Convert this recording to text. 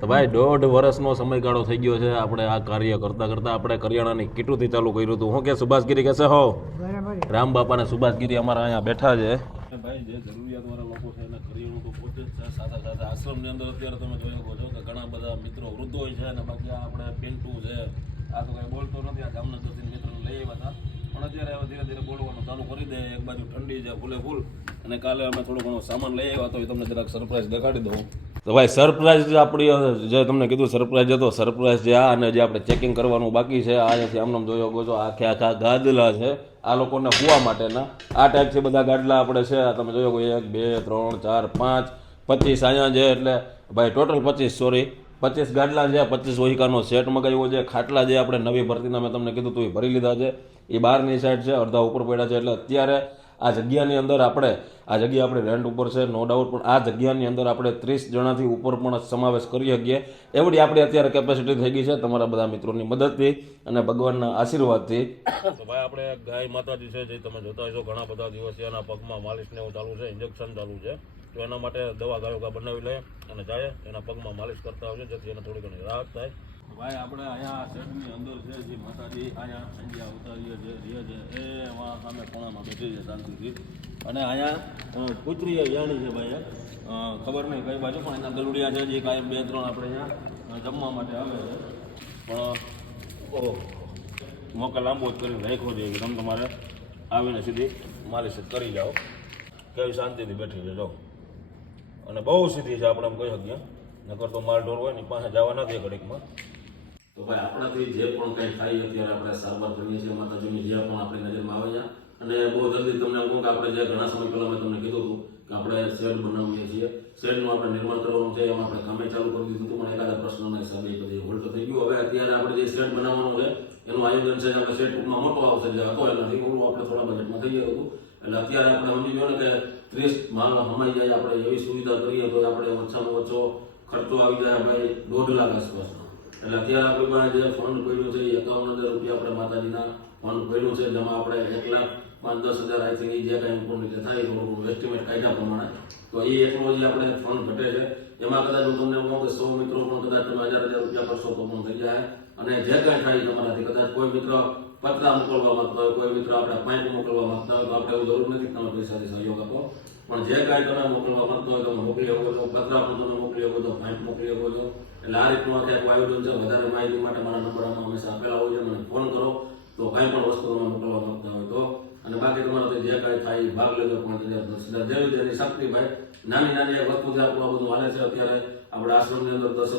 તો ભાઈ દોઢ વર્ષનો સમયગાળો થઈ ગયો છે. આપણે આ કાર્ય કરતા કરતા આપણે કરિયાણાની કીટુંથી ચાલુ કર્યું હતું. હું કે સુભાષગીરી કહેશે? હો. રામ બાપા ને સુભાષગીરી અમારા અહીંયા બેઠા છે. ભાઈ જે જરૂરિયાતવાળા લોકો છે એને કરિયાણું તો પહોંચે જ છે. સાથે સાથે આશ્રમની અંદર અત્યારે તમે જોઈ શકો છો કે ઘણા બધા મિત્રો વૃદ્ધો છે અને બાકી આપણે પિન્ટુ છે. આ તો કઈ બોલતો નથી. આ ગામના દસ મિત્રોને લઈ આવ્યા હતા. પણ અત્યારે હવે ધીરે ધીરે બોલવાનું ચાલુ કરી દે. એક બાજુ ઠંડી છે ફૂલે ફૂલ. અને કાલે અમે થોડો ઘણો સામાન લઈ આવ્યા તો એ તમને જરાક સરપ્રાઈઝ દેખાડી દઉં. તો ભાઈ સરપ્રાઈઝ આપણી જે તમને કીધું સરપ્રાઈઝ હતો સરપ્રાઈઝ જે આ અને જે આપણે ચેકિંગ કરવાનું બાકી છે, આ જેથી આમ જોઈ શકો છો આખે આખા ગાદલા છે. આ લોકોને હોવા માટેના. આ ટાઈપ છે બધા ગાદલા આપણે છે, આ તમે જોયો એક, બે, ત્રણ, ચાર, પાંચ, પચીસ અહીંયા છે એટલે ભાઈ ટોટલ પચીસ સોરી પચીસ ગાડલા છે, પચીસ વહિકાનો સેટ મગાવ્યો છે. ખાટલા જે આપણે નવી ભરતીના મેં તમને કીધું તું એ ભરી લીધા છે. એ બહારની સાઈડ છે, અડધા ઉપર પડ્યા છે. એટલે અત્યારે આ જગ્યાની અંદર આપણે, આ જગ્યા આપણે રેન્ટ ઉપર છે નો ડાઉટ પણ આ જગ્યાની અંદર આપણે ત્રીસ જણાથી ઉપર પણ સમાવેશ કરી શકીએ. એવડી આપણી અત્યારે કેપેસિટી થઈ ગઈ છે તમારા બધા મિત્રોની મદદથી અને ભગવાનના આશીર્વાદથી. તો ભાઈ આપણે ગાય માતાજી છે, જે તમે જોતા હશો, ઘણા બધા દિવસથી એના પગમાં માલિશ ને એવું ચાલુ છે ઇન્જેક્શન ચાલુ છે. તો એના માટે દવા ગાયો બનાવી લે અને જાય, એના પગમાં માલિશ કરતા છે જેથી એને થોડી ઘણી રાહત થાય. ભાઈ આપણે અહીંયા શેઠની અંદર છે જે માતાજી અહીંયા સંજ્યા ઉતારીએ જે રહે છે એ એમાં સામે ખૂણામાં બેઠી છે શાંતિથી. અને અહીંયા અ, કૂતરી યાણી છે ભાઈ ખબર નહીં કઈ બાજુ પણ એના ગલુડિયા છે જે કાંઈ બે ત્રણ આપણે અહીંયા જમવા માટે આવે છે. પણ ઓહો મોકે લાંબો જ કરીને રાખ્યો છે એકદમ તમારે આવીને સીધી માલિશ કરી જાઓ. કેવી શાંતિથી બેઠી છે જાઓ અને બહુ સીધી છે આપણે એમ કહી શકીએ. નકર તો માલ ઢોર હોય ને પાસે જવા નથી ઘડીકમાં. તો ભાઈ આપણાથી જે પણ કંઈ થાય અત્યારે આપણે સારવાર કરીએ છીએ, માતાજીની જે પણ આપણી નજરમાં આવે છે. અને બહુ જલ્દી તમને કહું કે આપણે જે ઘણા સમય પહેલાં મેં તમને કીધું હતું કે આપણે શેડ બનાવીએ છીએ. શેડનું આપણે નિર્માણ કરવાનું છે, એમાં આપણે કામે ચાલુ કરી દીધું હતું, પણ એકાદા પ્રશ્નના હિસાબે બધી હોલ્ડ થઈ ગયું. હવે અત્યારે આપણે જે શેડ બનાવવાનું છે, એનું આયોજન છે, આપણે શેડ ટૂંકમાં મોટો આવશે, જે હતો એનાથી ઓલું આપણે થોડા બજેટમાં થઈ ગયું હતું. એટલે અત્યારે આપણે સમજી ગયો ને કે ત્રીસ માલ હમાઈ જાય, આપણે એવી સુવિધા કરીએ, તો આપણે ઓછામાં ઓછો ખર્ચો આવી જાય, ભાઈ દોઢ લાખ આસપાસનો. એટલે અત્યારે આપણી પાસે જે ફંડ પડ્યું છે, એ એકાવન હજાર રૂપિયા આપણે માતાજીના ફંડ પડ્યું છે, જેમાં આપણે એક લાખ પાંચ દસ હજાર આઈ થિંક જે કાંઈ ઉપર નીચે થાય થોડું એસ્ટિમેટ કાયદા પ્રમાણે તો એ જે આપણે ફંડ ઘટે છે. એમાં કદાચ હું તમને કહું કે સો મિત્રો પણ કદાચ તમે હજાર હજાર રૂપિયા કરશો તો પણ થઈ જાય. અને જે કાંઈ થાય તમારાથી, કદાચ કોઈ મિત્ર પત્રા મોકલવા માંગતા હોય, કોઈ મિત્ર આપણે પાઇપ મોકલવા માંગતા હોય, તો આપણે એવું જરૂર નથી તમે પૈસાથી સહયોગ આપો. પણ જે કાંઈ તમે મોકલવા માંગતા હોય, તમે મોકલી શકો છો, પત્રા પણ તમે મોકલી શકો છો પાઇપ મોકલી શકો છો. એટલે આ રીતનું અત્યારે આયોજન છે, વધારે માહિતી માટે મારા નંબર હંમેશા આપેલા હોય છે, મને ફોન કરો, તો કાંઈ પણ વસ્તુ તમે મોકલવા માંગતા હોય તો. અને બાકી તમારો જે કાંઈ થાય એ ભાગ લેજો, પણ જેવી જેની શક્તિ ભાઈ. નાની નાની વસ્તુ વસ્તુથી આપણું બધું હાલે છે, અત્યારે આપણે આશ્રમની અંદર દસ